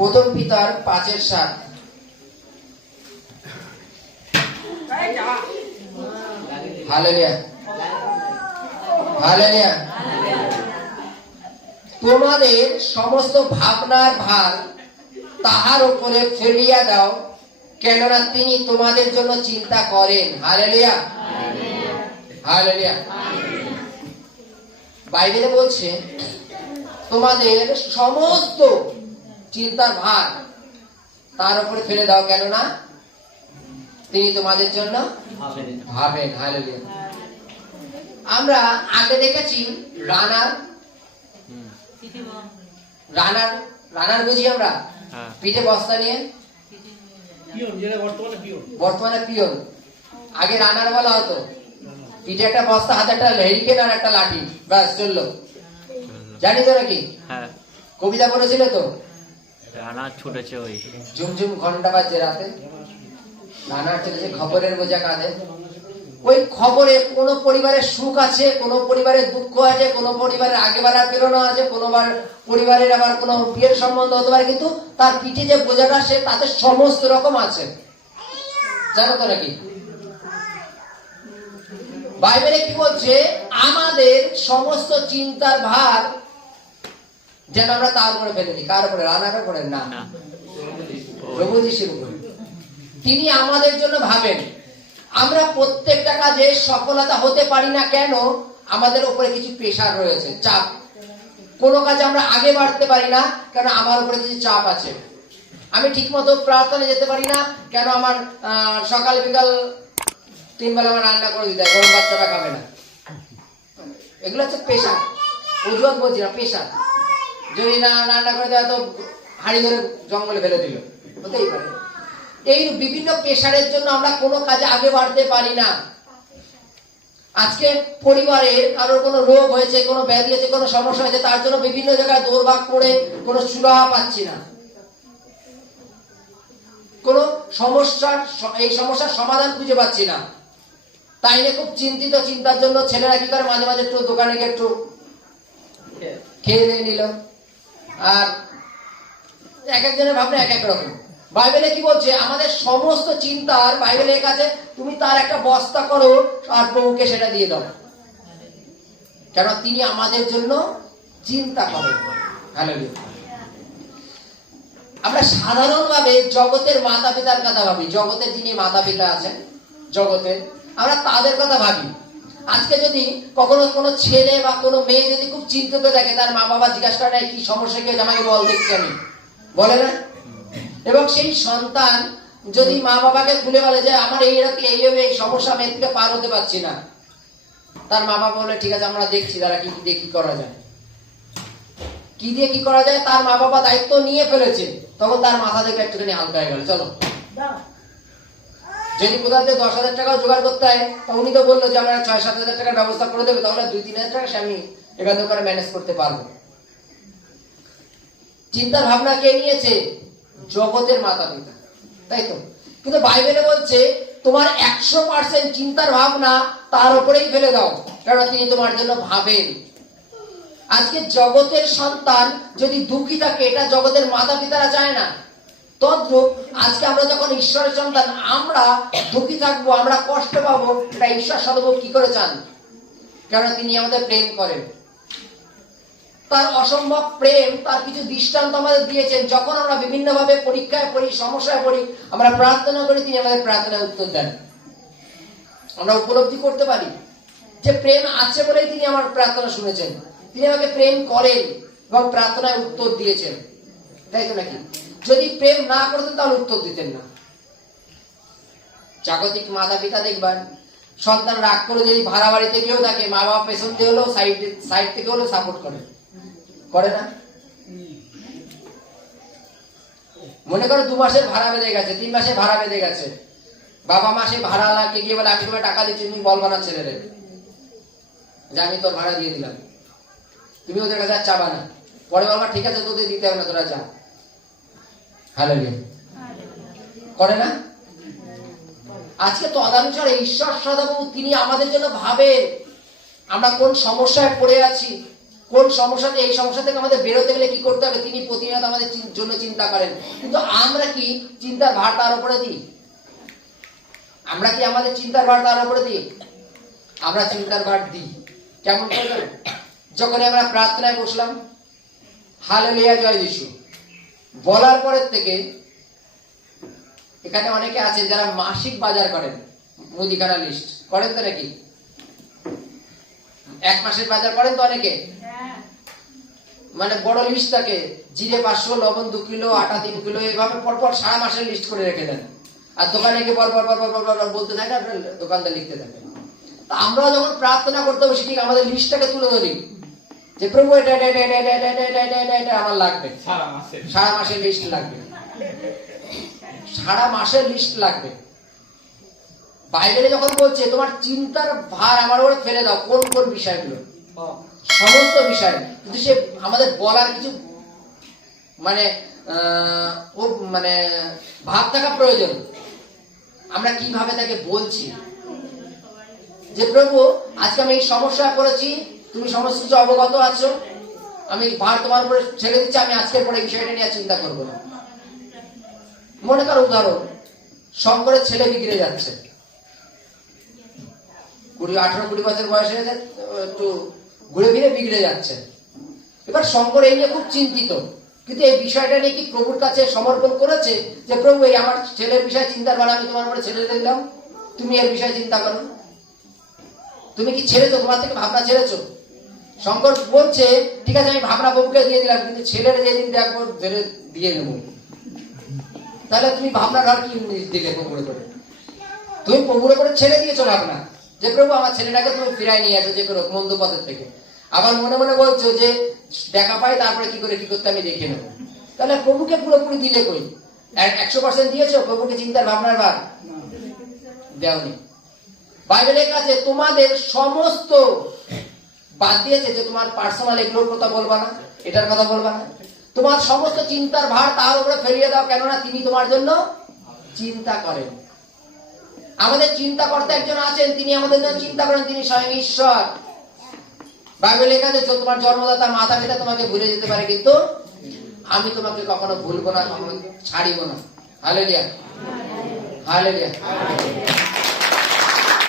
প্রথম পিতার পাঁচের সাত হালেলিয়া। হালেলিয়া। তোমাদের সমস্ত ভাবনার ভার তাহার উপরে ফেলিয়া দাও কেননা তিনি তোমাদের জন্য চিন্তা করেন। হালেলিয়া। হালেলিয়া। বাইবেলে বলছে তোমাদের সমস্ত চিন্তার ভার। তার উপরে ফেলে দাও কেননা তিনি তোমাদের জন্য ভাবেন। হালেলুয়া আমরা আগে দেখেছি রানার। রানার রানার বুঝি আমরা? হ্যাঁ। পিঠে বস্তা নিয়ে? বর্তমানে পিয়ন। আগে রানার বলা হতো। পিঠে একটা বস্তা হাতে একটা হেরিকেন আর একটা লাঠি। ব্যাস চলল। জানি তো নাকি হ্যাঁ। কবিতা পড়েছিল তো? ওই। ঝুমঝুম ঘণ্টা বাজছে রাতে। নানা খবরের বোঝা কাঁধে। ওই খবরে কোন পরিবারের সুখ আছে, কোন পরিবারের দুঃখ আছে, কোন পরিবারের প্রেরণা আছে পরিবারের আবার কোনো বিয়ের সম্বন্ধ হতে পারে, কিন্তু তার পিঠে যে বোঝাটা সে তাতে সমস্ত রকম আছে। জানো তো নাকি? বাইবেলে কি বলছে? আমাদের সমস্ত চিন্তার ভার যেন আমরা তার উপরে ফেলে দিই। কার উপরে? রানার উপরে? না। না। প্রভু যিশুর উপরে। তিনি আমাদের জন্য ভাবেন আমরা প্রত্যেকটা কাজে সফলতা হতে পারি না কেন আমাদের উপরে কিছু প্রেশার রয়েছে চাপ। কোনো কাজে আমরা আগে বাড়তে পারি না কেন আমার উপরে কিছু চাপ আছে? আমি ঠিকমতো প্রার্থনা যেতে পারি না কেন আমার সকাল বিকাল তিন বেলা আমার রান্না করে দিতে হয় গরম বাচ্চারা খাবে না। এগুলো হচ্ছে পেশা অজুহাত বলছি না পেশা যদি না রান্না করে দেয় তো হাড়ি ধরে জঙ্গলে ফেলে দিল। হতেই পারে। এই বিভিন্ন প্রেশারের জন্য আমরা কোনো কাজে আগে বাড়তে পারি না। আজকে পরিবারে কারোর কোনো রোগ হয়েছে, কোনো ব্যাধি হয়েছে, কোনো সমস্যা হয়েছে, তার জন্য বিভিন্ন জায়গায় দৌড়ভাগ করে কোনো সুরাহা পাচ্ছি না। কোনো সমস্যার এই সমস্যার সমাধান খুঁজে পাচ্ছি না। তাই নিয়ে খুব চিন্তিত চিন্তার জন্য ছেলেরা কি করে মাঝে মাঝে একটু দোকানে গিয়ে একটু খেয়ে নিয়ে নিল। আর এক একজনের ভাবনা এক এক রকম। বাইবেলে কি বলছে? আমাদের সমস্ত চিন্তার বাইবেলের কাছে তুমি তার একটা বস্তা করো, আর প্রভুকে সেটা দিয়ে দাও। কেন তিনি আমাদের জন্য চিন্তা করেন. আমরা সাধারণভাবে জগতের মাতা পিতার কথা ভাবি। জগতের যিনি মাতা পিতা আছেন জগতের আমরা তাদের কথা ভাবি। আজকে যদি কখনো কোনো ছেলে বা কোনো মেয়ে যদি খুব চিন্তিত দেখে, তার মা বাবা জিজ্ঞাসা করে কি সমস্যা? কি? আমাকে বল, দেখছি আমি। বলে না? এবং সেই সন্তান যদি মা বাবাকে খুলে বলে যে, আমার এই এইভাবে এই সমস্যা, আমি থেকে পার হতে পারছি না। তার মা বাবা বলে, ঠিক আছে, আমরা দেখছি, তারা কি দিয়ে কি করা যায়? কি দিয়ে কি করা যায়? তার মা বাবা দায়িত্ব নিয়ে ফেলেছে। তখন তার মাথা থেকে একটুখানি হালকা হয়ে গেল। চলো। যদি থেকে দশ হাজার টাকা জোগাড় করতে হয়, তা উনি তো বলল যে আমরা ছয়, সাত হাজার টাকার ব্যবস্থা করে দেবে, তাহলে দুই, তিন হাজার টাকা সে আমি এখান করে ম্যানেজ করতে পারব। চিন্তা ভাবনা কে নিয়েছে? জগতের মাতা পিতা। তাই তো? কিন্তু বাইবেলে বলছে, তোমার একশো পার্সেন্ট চিন্তার ভাবনা তার উপরেই ফেলে দাও কারণ তিনি তোমার জন্য ভাবেন। আজকে জগতের সন্তান যদি দুঃখী থাকে, এটা জগতের মাতা পিতারা চায় না। তদ্রূপ আজকে আমরা যখন ঈশ্বরের সন্তান, আমরা দুঃখী থাকব, আমরা কষ্ট পাবো, এটা ঈশ্বর সদভোগ কি করে চান? তিনি আমাদের প্রেম করেন। তার অসম্ভব প্রেম, তার কিছু দৃষ্টান্ত আমাদের দিয়েছেন। যখন আমরা বিভিন্ন ভাবে পরীক্ষায় পড়ি, সমস্যায় পড়ি, আমরা প্রার্থনা করি, তিনি আমাদের প্রার্থনায় উত্তর দেন। আমরা উপলব্ধি করতে পারি যে প্রেম আছে বলেই তিনি আমার প্রার্থনা শুনেছেন। তিনি আমাকে প্রেম করেন এবং প্রার্থনায় উত্তর দিয়েছেন। তাই তো নাকি? যদি প্রেম না করতেন তাহলে উত্তর দিতেন না। জাগতিক মাতা পিতা দেখবেন, সন্তান রাগ করে যদি ভাড়া বাড়িতে গিয়েও থাকে মা বাবা পেছন দিয়ে হলেও সাইড সাইড থেকে হলেও সাপোর্ট করে। করে না? মনে করো দু মাসের ভাড়া বেঁধে গেছে, তিন মাসে ভাড়া বেঁধে গেছে। বাবা মা সেই ভাড়া লাগে গিয়ে বলে আমি টাকা দিচ্ছি, তুমি বলবা না ছেলেরে যে আমি তোর ভাড়া দিয়ে দিলাম। তুমি ওদের কাছে আর চাবা না। পরে বলবা, ঠিক আছে, তোদের দিতে হবে না, তোরা যা। হ্যালো করে না? আজকে তদানুসারে ঈশ্বর সদাবাবু তিনি আমাদের জন্য ভাবেন। আমরা কোন সমস্যায় পড়ে আছি, কোন সমস্যাতে, এই সমস্যা থেকে আমাদের বেরোতে গেলে কি করতে হবে, তিনি প্রতিনিয়ত আমাদের জন্য চিন্তা করেন। কিন্তু আমরা কি চিন্তার ভার তার উপরে দিই? আমরা কি আমাদের চিন্তার ভার তার উপরে দিই? আমরা চিন্তার ভার দিই। কেমন করে যখন আমরা প্রার্থনায় বসলাম, হালেলুয়া জয় যিশু। বলার পরের থেকে এখানে অনেকে আছেন যারা মাসিক বাজার করেন মুদিখানা লিস্ট করেন তো নাকি? এক মাসের বাজার করেন তো অনেকে? মানে বড় লিস্ট থাকে জিরে পাঁচশো লবণ দু কিলো আটা তিন কিলো এভাবে পরপর সারা মাসের লিস্ট করে রেখে দেন। আর দোকানে গিয়ে পর পর পর পর পর পর পর বলতে থাকে আর দোকানদার লিখতে থাকে তা আমরাও যখন প্রার্থনা করতে বসি ঠিক আমাদের লিস্টটাকে তুলে ধরি। যে প্রভু এটা এটা এটা এটা এটা এটা এটা এটা এটা এটা আমার লাগবে। সারা মাসে সারা লিস্ট লাগবে। সারা মাসের লিস্ট লাগবে। বাইবেলে যখন বলছে তোমার চিন্তার ভার আমার উপরে ফেলে দাও কোন কোন বিষয়গুলো? সমস্ত বিষয়। কিন্তু সে আমাদের বলার কিছু মানে ও মানে ভাব থাকা প্রয়োজন। আমরা কীভাবে তাকে বলছি? যে প্রভু আজকে আমি এই সমস্যা করেছি তুমি সমস্ত কিছু অবগত আছো? আমি ভার তোমার উপরে ছেড়ে দিচ্ছি, আমি আজকের পরে বিষয়টা নিয়ে চিন্তা করব না। মনে করো উদাহরণ, শঙ্করের ছেলে বিগড়ে যাচ্ছে। কুড়ি, আঠারো, কুড়ি বছর বয়স একটু ঘুরে ফিরে বিগড়ে যাচ্ছে। এবার শঙ্কর এই নিয়ে খুব চিন্তিত, কিন্তু এই বিষয়টা নিয়ে কি প্রভুর কাছে সমর্পণ করেছে যে, প্রভু, এই আমার ছেলের বিষয়ে চিন্তার বেলা আমি তোমার উপরে ছেড়ে দিলাম। তুমি এর বিষয়ে চিন্তা করো। তুমি কি ছেড়েছো? তোমার থেকে ভাবনা ছেড়েছো? শঙ্কর বলছে, ঠিক আছে, আমি ভাবনা প্রভুকে দিয়ে দিলাম, কিন্তু ছেলের যেদিন দেখব ধরে দিয়ে নেব তাহলে তুমি ভাবনা ঘর কি দিলে প্রভুর করে? তুমি প্রভুর করে ছেড়ে দিয়েছ ভাবনা। যে প্রভু, আমার ছেলেটাকে তুমি ফিরাই নিয়ে আসো, যে কোনো মন্দ পথের থেকে। আবার মনে মনে বলছো যে দেখা পাই, তারপরে কি করে, কি করতে আমি দেখে নেব। তাহলে প্রভুকে পুরোপুরি দিলে কই? একশো পার্সেন্ট দিয়েছ? প্রভুকে চিন্তার ভাবনার ভার দেওনি। বাইবেলের কাছে তোমাদের সমস্ত বাদ দিয়েছে যে তোমার পার্সোনাল এগুলোর কথা বলবা না, এটার কথা বলবা না। তোমার সমস্ত চিন্তার ভার তার উপরে ফেলিয়ে দাও, কেননা তিনি তোমার জন্য চিন্তা করেন। আমাদের চিন্তা করতে একজন আছেন, তিনি আমাদের জন্য চিন্তা করেন, তিনি স্বয়ং ঈশ্বর। বাইবেল লেখা যে তোমার জন্মদাতা মাতা পিতা তোমাকে ভুলে যেতে পারে, কিন্তু আমি তোমাকে কখনো ভুলবো না, কখনো ছাড়িব না। Hallelujah hallelujah